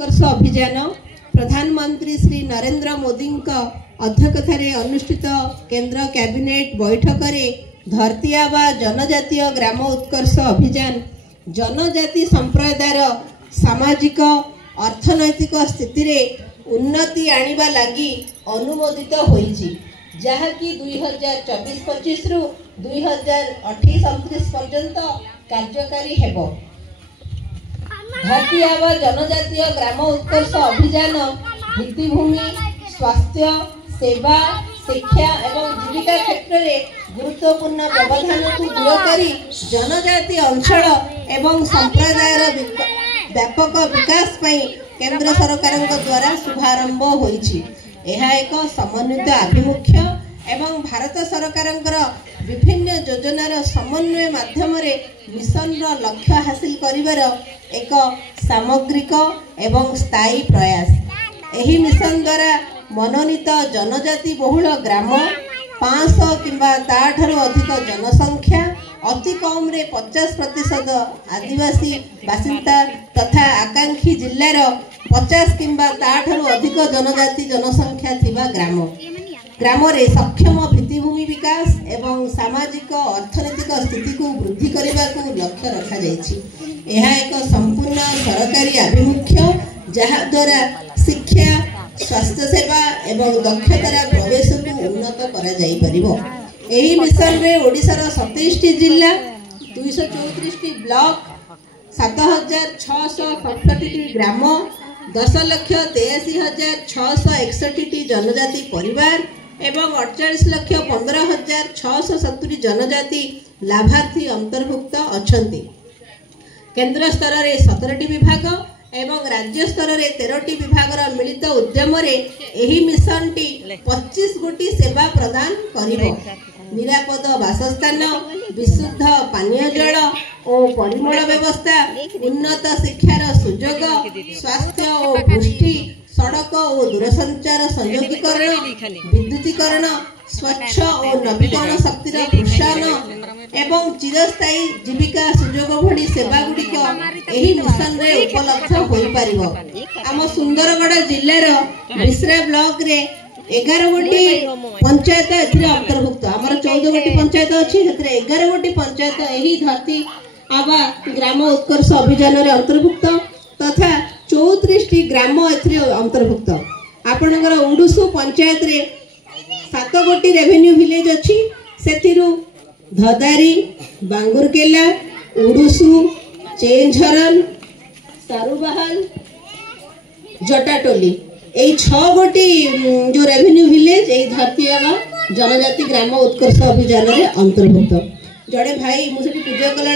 उत्कर्ष अभियान प्रधानमंत्री श्री नरेंद्र मोदी अध्यक्षतार अनुष्ठित केंद्र कैबिनेट बैठक में धरती आबा जनजातीय ग्राम उत्कर्ष अभियान जनजाति संप्रदायर सामाजिक अर्थनैतिक स्थिति रे उन्नति आनिबा लागि अनुमोदित होईछि जहाँकि 2024-25 रु 2028-29 पर्यंत कार्यकारी हेबो। धरती आबा जनजातीय ग्राम उत्कर्ष अभियान भित्तिभूमि स्वास्थ्य सेवा शिक्षा एवं जीविका क्षेत्र में गुरुत्वपूर्ण व्यवधान को दूर करी जनजाति अंचल एवं संप्रदायर व्यापक विकास पई केंद्र सरकार द्वारा शुभारंभ होईछि। यह एक समन्वित आभिमुख्य एवं भारत सरकार विभिन्न योजनार समन्वय माध्यम मिशन लक्ष्य हासिल करिवार एक सामग्रिक एवं स्थायी प्रयास। एही मिशन द्वारा मनोनीत जनजाति बहुल ग्राम 500 किंबा ताठारु अधिक जनसंख्या अति कम रे 50% आदिवासी बासिंदा तथा आकांक्षी जिल्लार 50 किंबा ताठारु अधिक जनजाति जनसंख्या थिबा ग्राम रे सक्षम भित्तिभूमि विकास एवं सामाजिक अर्थनैतिक स्थिति को वृद्धि करने को लक्ष्य रखा जायछि। यह एक संपूर्ण सरकारी आभिमुख्य जहा द्वारा शिक्षा स्वास्थ्य सेवा एवं दक्षतार प्रवेश को उन्नत करा जाई परिबो। एही मिशन रे ओडिशार 27 जिल्ला 234 ब्लॉक 7667 ग्राम 10,83,661 जनजाति परिवार एवं 48,15,670 जनजाति लाभार्थी अंतर्भुक्त अछंती। केंद्र स्तर रे 17 विभाग एवं राज्य स्तर रे 13 विभागर मिलित उद्यम रे एही मिशन टी 25 गोटी सेवा प्रदान करिबो। निरापद बासस्थान विशुद्ध पानीय जल और परिमल व्यवस्था उन्नत शिक्षार सुजोग स्वास्थ्य और पुष्टि सड़क और दूरसंचार संयोगीकरण विद्युतीकरण स्वच्छ और नवीकरण शक्तिर प्रोत्साहन एवं चिरस्थायी जीविका सुजोग भली सेवा गुड़िक एही मिशन रे उपलब्ध होई परिबो। आम सुंदरगढ़ जिल्लार मिश्रा ब्लॉक रे 11 गोटी पंचायत एथिरे अंतर्भुक्त आमर 14 गोटी पंचायत अछि सेथिरे 11 गोटी पंचायत एही धरती आबा ग्राम उत्कर्ष अभियान रे अंतर्भुक्त तथा 34 ग्राम एथिरे अंतर्भुक्त। आपनकर उडुसु पंचायत रे 7 गोटी रेवेन्यू विलेज अछि सेथिरु धदारी बांगुरकेला उडुसु चेंझरन सारुबहाल जटाटोली यही 6 गोटी जो रेवेन्यू विलेज यही धरती आबा जनजाति ग्राम उत्कर्ष अभियान रे अंतर्भुक्त। जड़े भाई मुझे पूजा कला